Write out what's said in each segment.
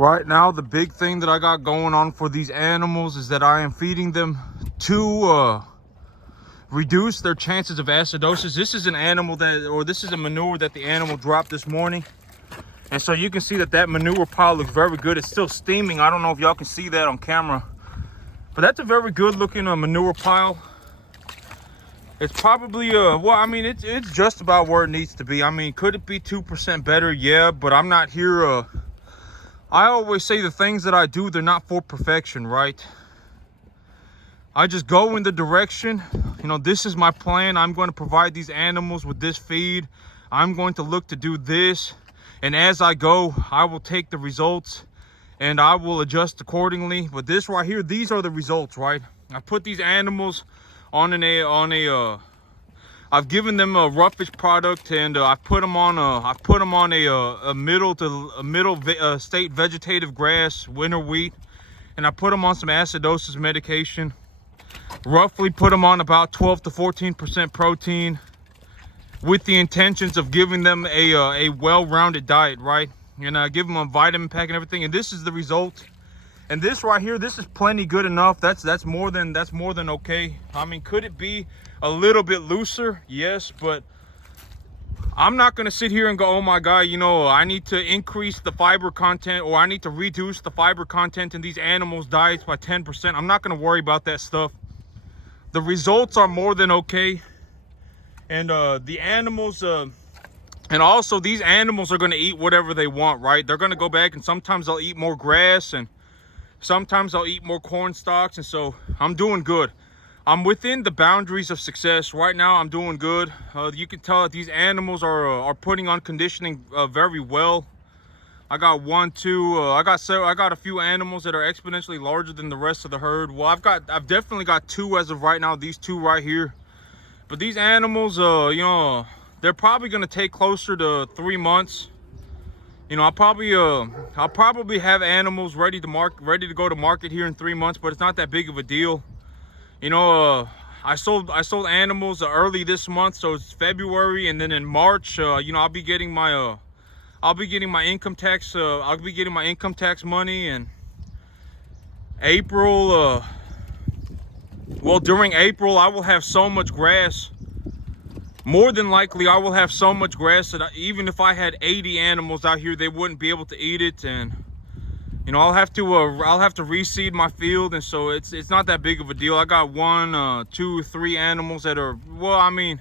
Right now, the big thing that I got going on for these animals is that I am feeding them to reduce their chances of acidosis. This is an animal that, or this is a manure that the animal dropped this morning. And so you can see that that manure pile looks very good. It's still steaming. I don't know if y'all can see that on camera, but that's a very good looking manure pile. It's probably, well, I mean, it's just about where it needs to be. I mean, could it be 2% better? Yeah, but I'm not here, I always say the things that I do, they're not for perfection, right? I just go in the direction, you know, this is my plan. I'm going to provide these animals with this feed. I'm going to look to do this. And as I go, I will take the results and I will adjust accordingly. But this right here, these are the results, right? I put these animals on I've given them a roughage product, and I put them on a middle state vegetative grass, winter wheat, and I put them on some acidosis medication. Roughly put them on about 12 to 14% protein, with the intentions of giving them a well-rounded diet, right? And give them a vitamin pack and everything. And this is the result. And this right here, this is plenty good enough. That's more than okay. I mean, could it be a little bit looser? Yes, but I'm not gonna sit here and go, oh my God, you know, I need to increase the fiber content, or I need to reduce the fiber content in these animals' diets by 10%. I'm not gonna worry about that stuff. The results are more than okay. And the animals, and also these animals are gonna eat whatever they want, right? They're gonna go back, and sometimes they'll eat more grass, and sometimes I'll eat more corn stalks. And so I'm doing good. I'm within the boundaries of success. Right now, I'm doing good. You can tell that these animals are putting on conditioning very well. I got I got a few animals that are exponentially larger than the rest of the herd. Well, I've definitely got two as of right now, these two right here. But these animals, you know, they're probably gonna take closer to 3 months. You know, I'll probably have animals ready to go to market here in 3 months, but it's not that big of a deal. You know, I sold animals early this month, so it's February, and then in March, you know, I'll be getting my income tax. I'll be getting my income tax money. And April, well, during April, I will have so much grass. More than likely, I will have so much grass that even if I had 80 animals out here, they wouldn't be able to eat it. And you know, I'll have to reseed my field, and so it's not that big of a deal. I got 1, 2, 3 animals that are, well, I mean,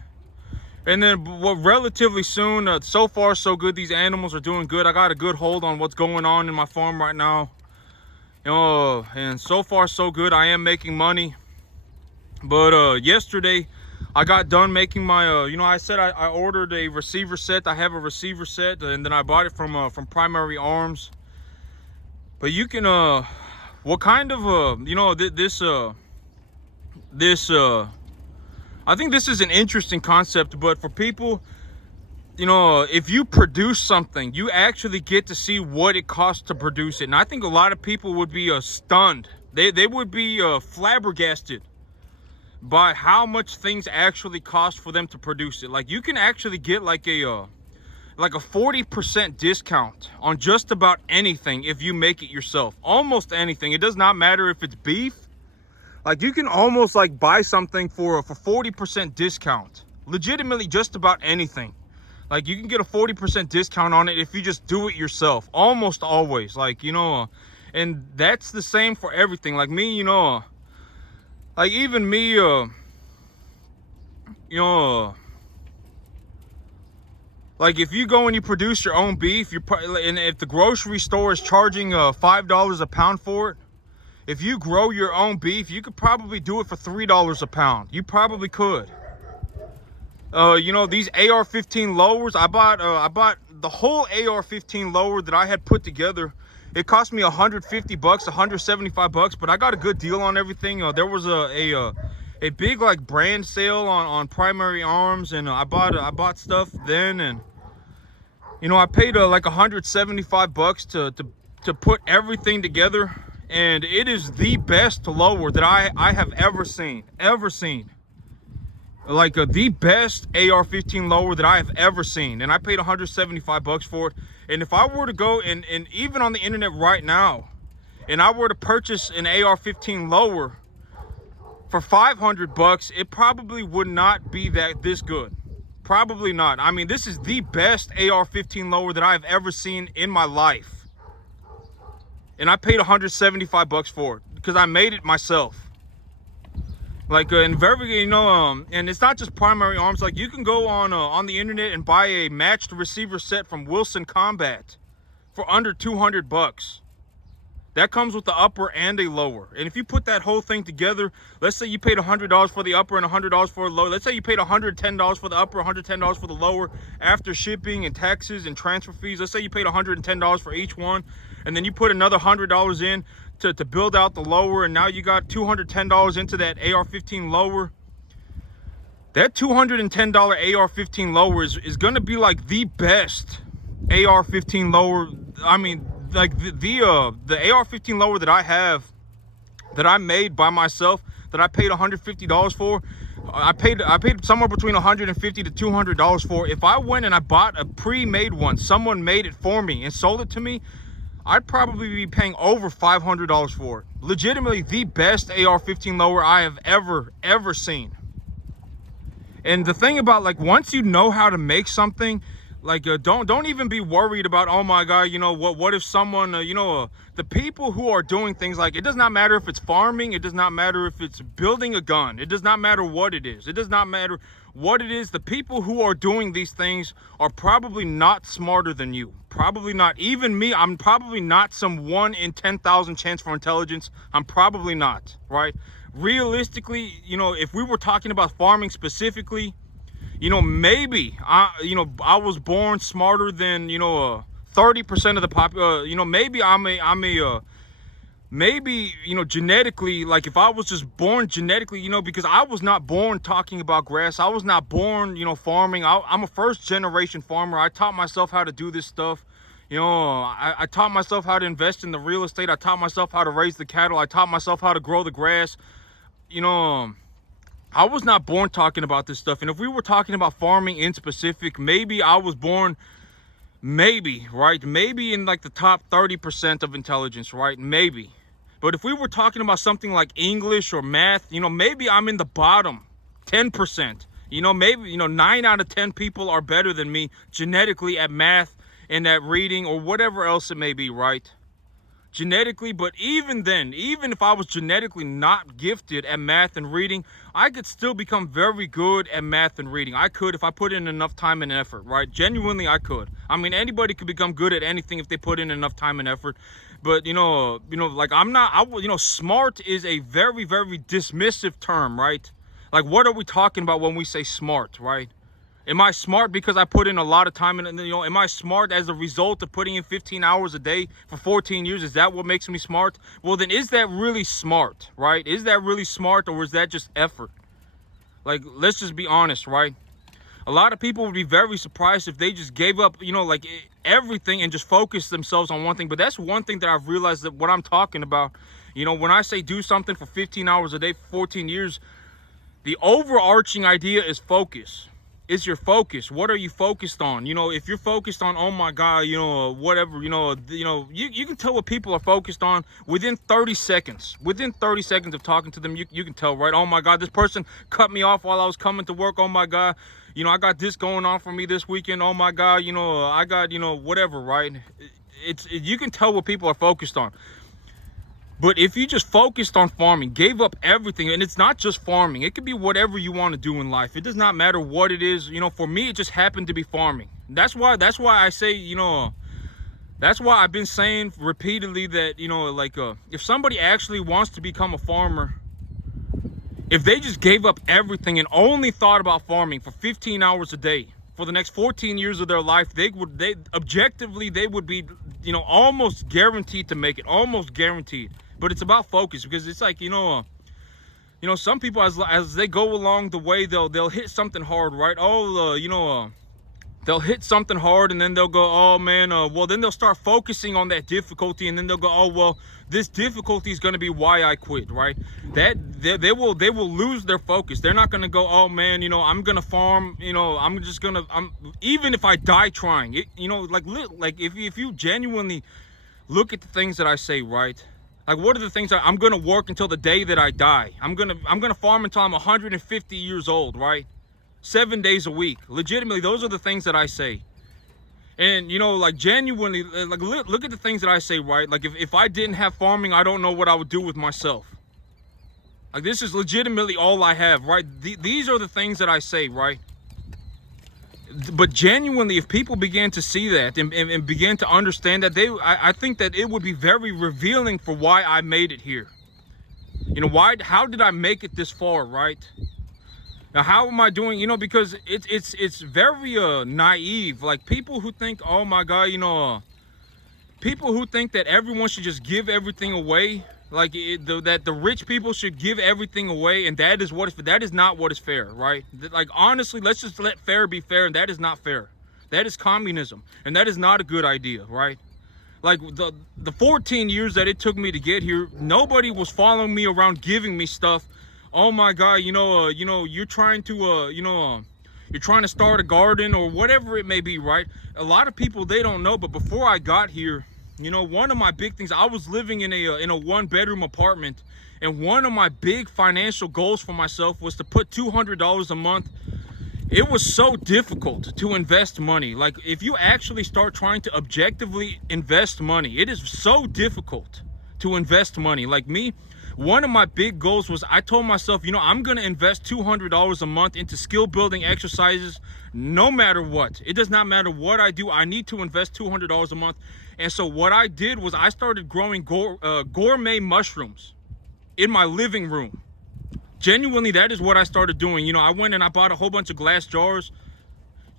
and then relatively soon. So far, so good. These animals are doing good. I got a good hold on what's going on in my farm right now. You know, and so far, so good. I am making money. But yesterday, I got done making my, you know, I said I ordered a receiver set. I have a receiver set, and then I bought it from Primary Arms. But you can, what kind of, you know, I think this is an interesting concept. But for people, you know, if you produce something, you actually get to see what it costs to produce it. And I think a lot of people would be stunned. They would be flabbergasted by how much things actually cost for them to produce it. Like, you can actually get like a 40% discount on just about anything if you make it yourself. Almost anything. It does not matter if it's beef. Like, you can almost like buy something for 40% discount. Legitimately, just about anything. Like, you can get a 40% discount on it if you just do it yourself. Almost always. Like, you know, and that's the same for everything. Like me, you know, like even me, you know, like if you go and you produce your own beef, and if the grocery store is charging $5 a pound for it, if you grow your own beef, you could probably do it for $3 a pound. You probably could. You know, these AR-15 lowers, I bought the whole AR-15 lower that I had put together. It cost me $150, $175, but I got a good deal on everything. There was a big like brand sale on Primary Arms, and I bought stuff then, and you know, I paid like $175 to put everything together, and it is the best lower that I have ever seen. Like the best AR-15 lower that I have ever seen, and I paid $175 for it. And if I were to go and even on the internet right now, and I were to purchase an AR-15 lower for $500, it probably would not be this good. Probably not. I mean, this is the best AR-15 lower that I've ever seen in my life. And I paid $175 for it because I made it myself. Like, and very, and it's not just primary arms. Like, you can go on the internet and buy a matched receiver set from Wilson Combat for under $200. That comes with the upper and a lower. And if you put that whole thing together, let's say you paid $100 for the upper and $100 for the lower. Let's say you paid $110 for the upper, $110 for the lower after shipping and taxes and transfer fees. Let's say you paid $110 for each one, and then you put another $100 in to build out the lower, and now you got $210 into that AR-15 lower. That $210 AR-15 lower is going to be like the best AR-15 lower. I mean, like the AR-15 lower that I have, that I made by myself, that I paid $150 for, I paid somewhere between $150 to $200 for. If I went and I bought a pre-made one, someone made it for me and sold it to me, I'd probably be paying over $500 for it. Legitimately the best AR-15 lower I have ever seen. And the thing about, like, once you know how to make something, like, don't even be worried about, oh my God, what if someone, the people who are doing things, like, it does not matter if it's farming, it does not matter if it's building a gun, it does not matter what it is, it does not matter what it is. The people who are doing these things are probably not smarter than you. Probably not. Even me, I'm probably not some 1 in 10,000 chance for intelligence. I'm probably not, right? Realistically, if we were talking about farming specifically, maybe I was born smarter than 30% of the population. Maybe genetically, like, if I was just born genetically, because I was not born talking about grass. I was not born farming. I'm a first generation farmer. I taught myself how to do this stuff. I taught myself how to invest in the real estate. I taught myself how to raise the cattle. I taught myself how to grow the grass. I was not born talking about this stuff. And if we were talking about farming in specific, maybe I was born, maybe in like the top 30% of intelligence, right? Maybe. But if we were talking about something like English or math, maybe I'm in the bottom 10%. Maybe 9 out of 10 people are better than me genetically at math and at reading or whatever else it may be, right? Genetically. But even then, even if I was genetically not gifted at math and reading, I could still become very good at math and reading. I could, if I put in enough time and effort, right? Genuinely, I could. I mean, anybody could become good at anything if they put in enough time and effort. But like, I'm not, smart is a very, very dismissive term, right? Like, what are we talking about when we say smart, right? Am I smart because I put in a lot of time? And am I smart as a result of putting in 15 hours a day for 14 years? Is that what makes me smart? Well, then is that really smart, right? Is that really smart, or is that just effort? Like, let's just be honest, right? A lot of people would be very surprised if they just gave up, like, everything and just focused themselves on one thing. But that's one thing that I've realized, that what I'm talking about, when I say do something for 15 hours a day for 14 years, the overarching idea is focus. Is your focus? What are you focused on? If you're focused on, oh my God, whatever, you can tell what people are focused on within 30 seconds. Within 30 seconds of talking to them, you can tell, right? Oh my God, this person cut me off while I was coming to work. Oh my God, I got this going on for me this weekend. Oh my God, I got, whatever, right? You can tell what people are focused on. But if you just focused on farming, gave up everything, and it's not just farming, it could be whatever you want to do in life. It does not matter what it is. For me, it just happened to be farming. That's why I say, that's why I've been saying repeatedly that, if somebody actually wants to become a farmer, if they just gave up everything and only thought about farming for 15 hours a day for the next 14 years of their life, they would be, almost guaranteed to make it, almost guaranteed. But it's about focus, because it's like, some people, as they go along the way, they'll hit something hard, right? Oh, they'll hit something hard and then they'll go, oh man, well then they'll start focusing on that difficulty, and then they'll go, oh well, this difficulty is going to be why I quit, right? That they will lose their focus. They're not going to go, oh man, you know, I'm going to farm, you know, I'm even if I die trying it, you know, like if you genuinely look at the things that I say, right? Like, what are the things I'm going to work until the day that I die? I'm going to farm until I'm 150 years old, right? 7 days a week. Legitimately, those are the things that I say. And, you know, like, genuinely, like, look at the things that I say, right? Like, if I didn't have farming, I don't know what I would do with myself. Like, this is legitimately all I have, right? These are the things that I say, right? But genuinely, if people began to see that and began to understand that, I think that it would be very revealing for why I made it here. You know, how did I make it this far, right? Now, how am I doing? You know, because it's very naive. Like, people who think, oh my God, you know, people who think that everyone should just give everything away. Like, that the rich people should give everything away, and that is not what is fair, right? Like, honestly, let's just let fair be fair, and that is not fair. That is communism, and that is not a good idea, right? Like, the 14 years that it took me to get here, nobody was following me around giving me stuff. Oh my God, you know, you're trying to, you're trying to start a garden or whatever it may be, right? A lot of people, they don't know, but before I got here, you know, one of my big things, I was living in a one-bedroom apartment, and one of my big financial goals for myself was to put $200 a month. It was so difficult to invest money. Like, if you actually start trying to objectively invest money, it is so difficult to invest money. Like me, one of my big goals was, I told myself, you know, I'm going to invest $200 a month into skill building exercises, no matter what. It does not matter what I do. I need to invest $200 a month. And so what I did was I started growing gourmet mushrooms in my living room. Genuinely, that is what I started doing. You know, I went and I bought a whole bunch of glass jars.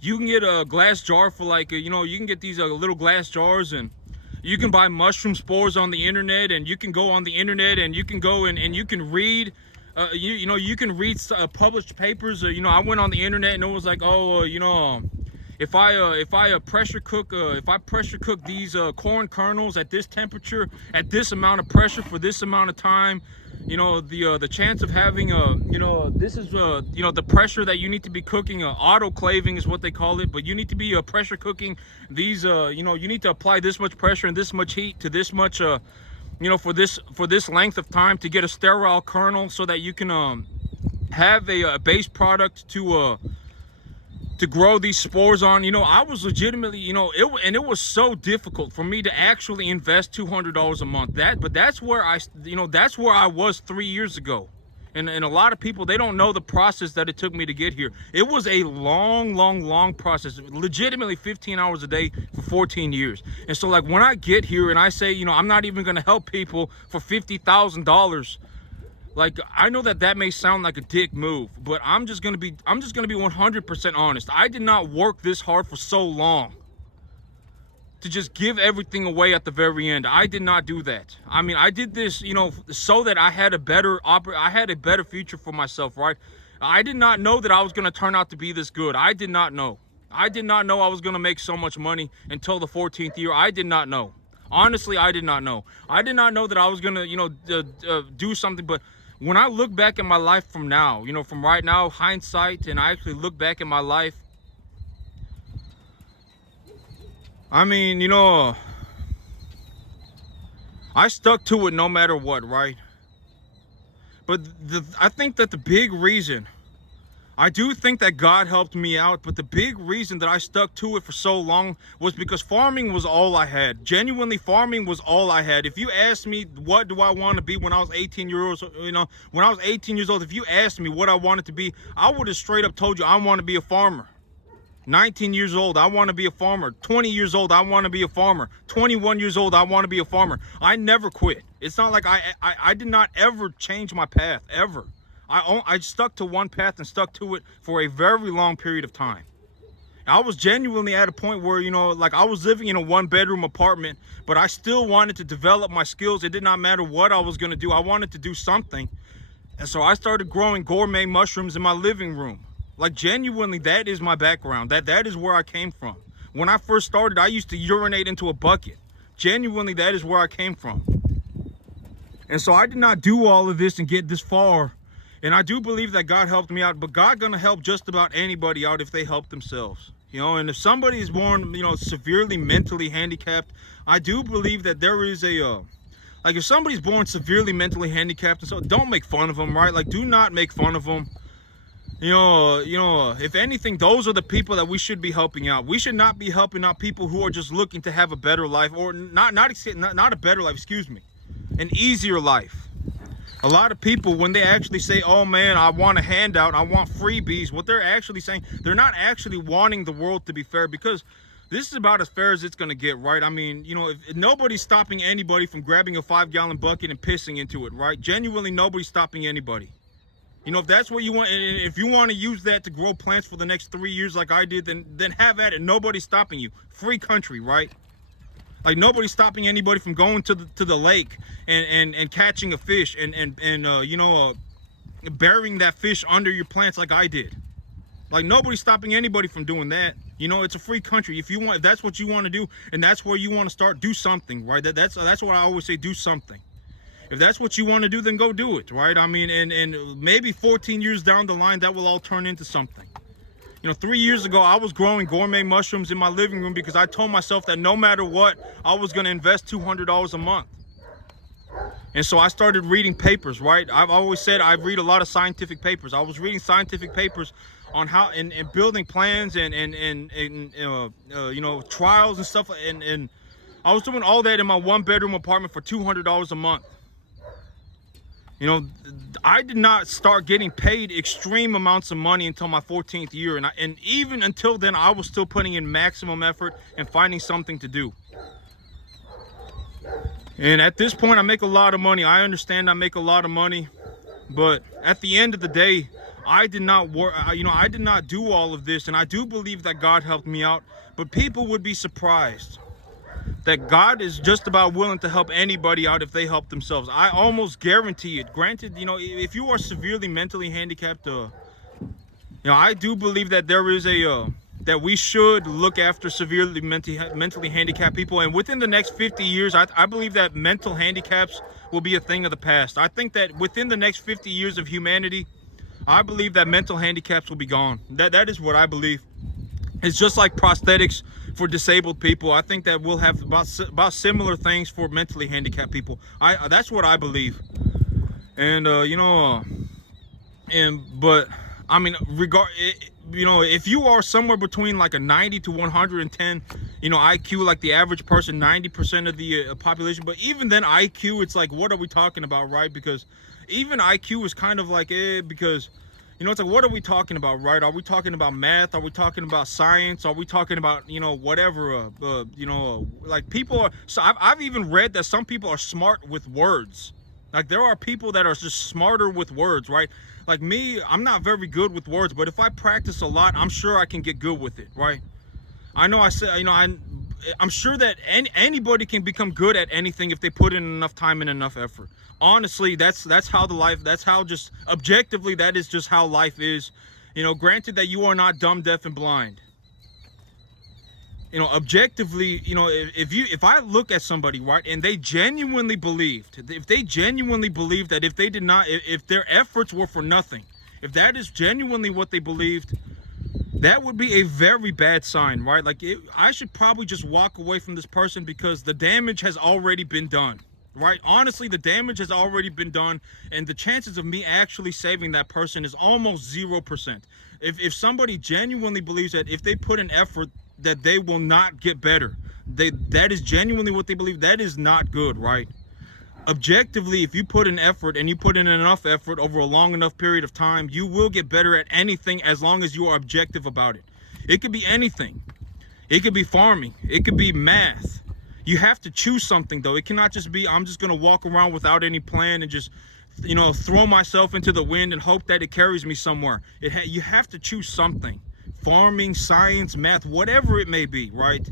You can get a glass jar for like, you know, you can get these little glass jars, and you can buy mushroom spores on the internet, and you can go on the internet and you can go and you can read, you know, you can read published papers. You know, I went on the internet and it was like, oh, you know, if I pressure cook these corn kernels at this temperature, at this amount of pressure for this amount of time, you know, the chance of having you know, this is you know, the pressure that you need to be cooking, autoclaving is what they call it, but you need to be pressure cooking these, you know, you need to apply this much pressure and this much heat to this much, you know, for this length of time to get a sterile kernel, so that you can have a base product to grow these spores on. You know, I was legitimately, you know, it was so difficult for me to actually invest $200 a month. But that's where that's where I was 3 years ago. And a lot of people, they don't know the process that it took me to get here. It was a long process, legitimately 15 hours a day for 14 years. And so, like, when I get here and I say, you know, I'm not even going to help people for $50,000, like, I know that may sound like a dick move, but I'm just gonna be 100% honest. I did not work this hard for so long to just give everything away at the very end. I did not do that. I mean, I did this, you know, so that I had a better future for myself, right? I did not know that I was gonna turn out to be this good. I did not know. I did not know I was gonna make so much money until the 14th year. I did not know. Honestly, I did not know. I did not know that I was gonna, you know, do something. But when I look back at my life from now, you know, from right now, hindsight, and I actually look back at my life, I mean, you know, I stuck to it no matter what, right? But I think that the big reason, I do think that God helped me out, but the big reason that I stuck to it for so long was because farming was all I had. Genuinely, farming was all I had. If you asked me what do I want to be when I was 18 years old, you know, when I was 18 years old, if you asked me what I wanted to be, I would have straight up told you I want to be a farmer. 19 years old, I want to be a farmer. 20 years old, I want to be a farmer. 21 years old, I want to be a farmer. I never quit. It's not like I did not ever change my path, ever. I stuck to one path and stuck to it for a very long period of time. I was genuinely at a point where, you know, like, I was living in a one-bedroom apartment, but I still wanted to develop my skills. It did not matter what I was going to do. I wanted to do something. And so I started growing gourmet mushrooms in my living room. Like, genuinely, that is my background. That is where I came from. When I first started, I used to urinate into a bucket. Genuinely, that is where I came from. And so I did not do all of this and get this far. And I do believe that God helped me out, but God gonna help just about anybody out if they help themselves. You know, and if somebody is born, you know, severely mentally handicapped, I do believe that there is a, like, if somebody's born severely mentally handicapped, and so don't make fun of them, right? Like, do not make fun of them. You know, if anything, those are the people that we should be helping out. We should not be helping out people who are just looking to have a better life, or not a better life, excuse me, an easier life. A lot of people, when they actually say, oh man, I want a handout, I want freebies, what they're actually saying, they're not actually wanting the world to be fair, because this is about as fair as it's going to get, right? I mean, you know, if nobody's stopping anybody from grabbing a 5-gallon bucket and pissing into it, right? Genuinely, nobody's stopping anybody. You know, if that's what you want, and if you want to use that to grow plants for the next 3 years like I did, then have at it. Nobody's stopping you. Free country, right? Like, nobody's stopping anybody from going to the lake and catching a fish and you know, burying that fish under your plants like I did. Like, nobody's stopping anybody from doing that. You know, it's a free country. If that's what you want to do, and that's where you want to start, do something, right? That's what I always say, do something. If that's what you want to do, then go do it, right? I mean, and maybe 14 years down the line, that will all turn into something. You know, 3 years ago, I was growing gourmet mushrooms in my living room because I told myself that no matter what, I was going to invest $200 a month. And so I started reading papers, right? I've always said I read a lot of scientific papers. I was reading scientific papers on how, and building plans and you know, trials and stuff. And I was doing all that in my 1-bedroom apartment for $200 a month. You know, I did not start getting paid extreme amounts of money until my 14th year. And even until then, I was still putting in maximum effort and finding something to do. And at this point, I make a lot of money. I understand I make a lot of money. But at the end of the day, I did not work, you know, I did not do all of this. And I do believe that God helped me out. But people would be surprised that God is just about willing to help anybody out if they help themselves. I almost guarantee it. Granted, you know, if you are severely mentally handicapped, you know, I do believe that there is that we should look after severely mentally handicapped people. And within the next 50 years, I believe that mental handicaps will be a thing of the past. I think that within the next 50 years of humanity, I believe that mental handicaps will be gone. That is what I believe. It's just like prosthetics for disabled people. I think that we'll have about similar things for mentally handicapped people. That's what I believe. And you know, but I mean, you know, if you are somewhere between like a 90 to 110, you know, IQ, like the average person, 90% of the population. But even then, IQ, it's like, what are we talking about, right? Because even IQ is kind of like, because, you know, it's like, what are we talking about, right? Are we talking about math? Are we talking about science? Are we talking about, you know, whatever, you know, like people are, so I've even read that some people are smart with words. Like, there are people that are just smarter with words, right? Like me, I'm not very good with words, but if I practice a lot, I'm sure I can get good with it, right? I know I said, you know, I'm sure that anybody can become good at anything if they put in enough time and enough effort. Honestly, that's how that's how, just objectively, that is just how life is. You know, granted that you are not dumb, deaf, and blind. You know, objectively, you know, if I look at somebody, right, and they genuinely believed, if they genuinely believed that if they did not, if their efforts were for nothing, if that is genuinely what they believed, that would be a very bad sign, right? Like, I should probably just walk away from this person because the damage has already been done, right? Honestly, the damage has already been done, and the chances of me actually saving that person is almost 0%. If somebody genuinely believes that if they put an effort, that they will not get better, that is genuinely what they believe, that is not good, right? Objectively, if you put in effort and you put in enough effort over a long enough period of time, you will get better at anything as long as you are objective about it. It could be anything. It could be farming. It could be math. You have to choose something, though. It cannot just be, I'm just going to walk around without any plan and just, you know, throw myself into the wind and hope that it carries me somewhere. You have to choose something. Farming, science, math, whatever it may be, right?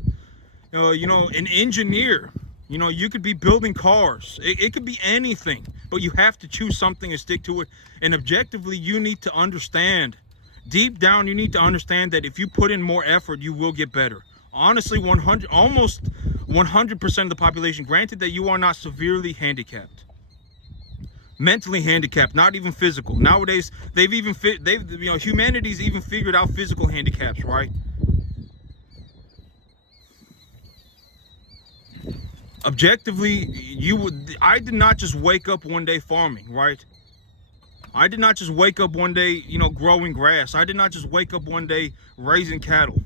You know, an engineer. You know, you could be building cars. It could be anything, but you have to choose something and stick to it. And objectively, you need to understand Deep down, you need to understand that if you put in more effort, you will get better. Honestly, almost 100% of the population, granted that you are not severely handicapped, mentally handicapped, not even physical. Nowadays, humanity's even figured out physical handicaps, right? Objectively, I did not just wake up one day farming, right? I did not just wake up one day, growing grass. I did not just wake up one day raising cattle.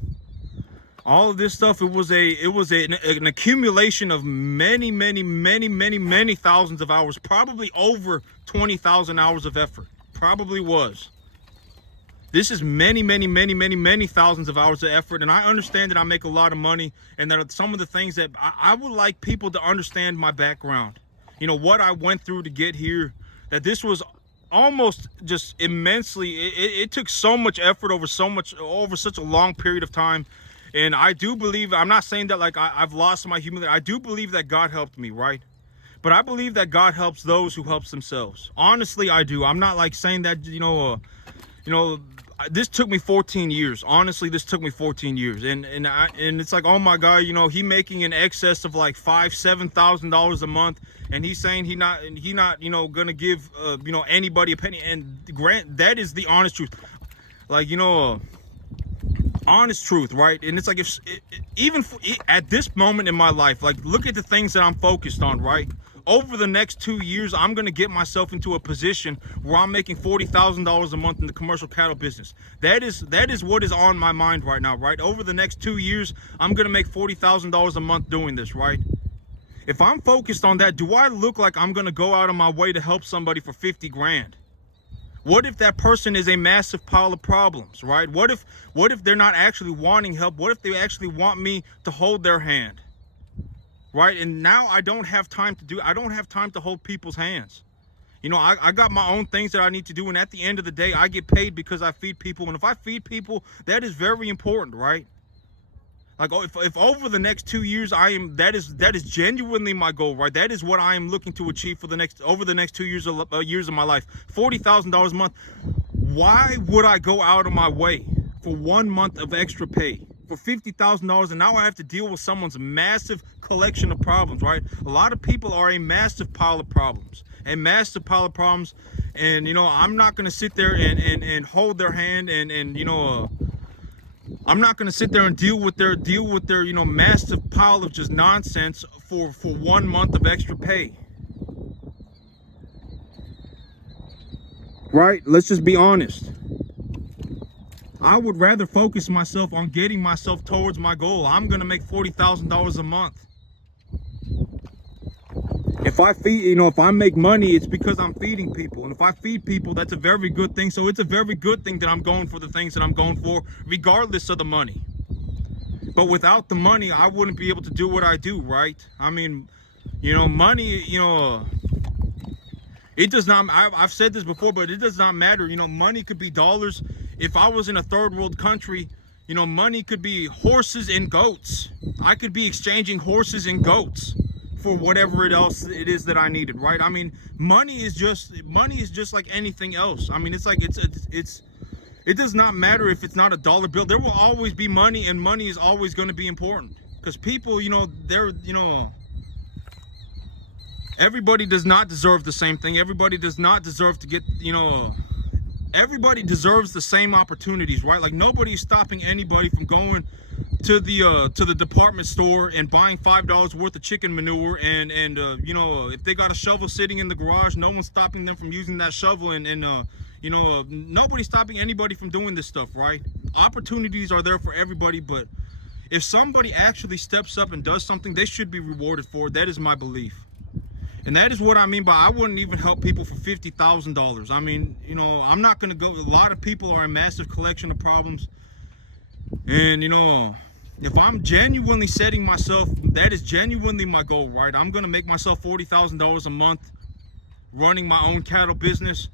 All of this stuff, it was an accumulation of many thousands of hours, probably over 20,000 hours of effort. Probably was. This is many thousands of hours of effort, and I understand that I make a lot of money, and that some of the things that I would like people to understand my background. What I went through to get here, that this was almost just immensely, it took so much effort over such a long period of time. And I do believe, I'm not saying that like I've lost my humility. I do believe that God helped me, right? But I believe that God helps those who helps themselves. Honestly, I do. I'm not like saying that, this took me 14 years. Honestly, this took me 14 years. And it's like, oh my God, he making in excess of like $7,000 a month. And he's saying he not, gonna give, anybody a penny. And that is the honest truth. Like, honest truth, right? And it's like, at this moment in my life, like, look at the things that I'm focused on, right? Over the next 2 years, I'm going to get myself into a position where I'm making $40,000 a month in the commercial cattle business. That is what is on my mind right now, right? Over the next 2 years, I'm going to make $40,000 a month doing this, right? If I'm focused on that, do I look like I'm going to go out of my way to help somebody for 50 grand? What if that person is a massive pile of problems, right? What if they're not actually wanting help? What if they actually want me to hold their hand, right? And now I don't have time to hold people's hands. I got my own things that I need to do. And at the end of the day, I get paid because I feed people. And if I feed people, that is very important, right? Like, if over the next 2 years that is genuinely my goal, right? That is what I am looking to achieve for over the next 2 years of my life. $40,000 a month. Why would I go out of my way for 1 month of extra pay for $50,000, and now I have to deal with someone's massive collection of problems, right? A lot of people are a massive pile of problems, and I'm not gonna sit there and hold their hand and I'm not going to sit there and deal with their massive pile of just nonsense for 1 month of extra pay. Right? Let's just be honest. I would rather focus myself on getting myself towards my goal. I'm going to make $40,000 a month. If I make money, it's because I'm feeding people. And if I feed people, that's a very good thing. So it's a very good thing that I'm going for the things that I'm going for, regardless of the money. But without the money, I wouldn't be able to do what I do, right? I mean, money, it does not, I've said this before, but it does not matter. Money could be dollars. If I was in a third world country, money could be horses and goats. I could be exchanging horses and goats for whatever else it is that I needed, right? I mean, money is just like anything else. I mean, it's like it does not matter if it's not a dollar bill. There will always be money, and money is always going to be important, because people, everybody does not deserve the same thing. Everybody does not deserve to get, everybody deserves the same opportunities, right? Like, nobody's stopping anybody from going to the department store and buying $5 worth of chicken manure, and if they got a shovel sitting in the garage, no one's stopping them from using that shovel, and nobody's stopping anybody from doing this stuff, right? Opportunities are there for everybody, but if somebody actually steps up and does something, they should be rewarded for it. That is my belief. And that is what I mean by I wouldn't even help people for $50,000. I mean, I'm not going to go. A lot of people are a massive collection of problems. And, if I'm genuinely setting myself, that is genuinely my goal, right? I'm going to make myself $40,000 a month running my own cattle business.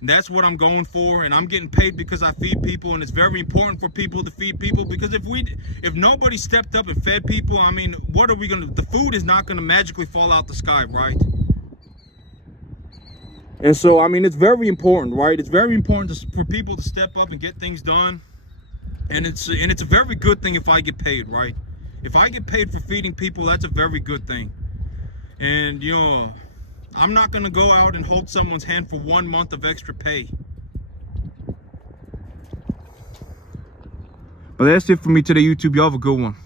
And that's what I'm going for. And I'm getting paid because I feed people. And it's very important for people to feed people, because if nobody stepped up and fed people, I mean, what are we going to, the food is not going to magically fall out the sky, right? And so, I mean, it's very important, right? It's very important for people to step up and get things done. And it's a very good thing if I get paid, right? If I get paid for feeding people, that's a very good thing. And, you know, I'm not going to go out and hold someone's hand for 1 month of extra pay. But that's it for me today, YouTube. Y'all have a good one.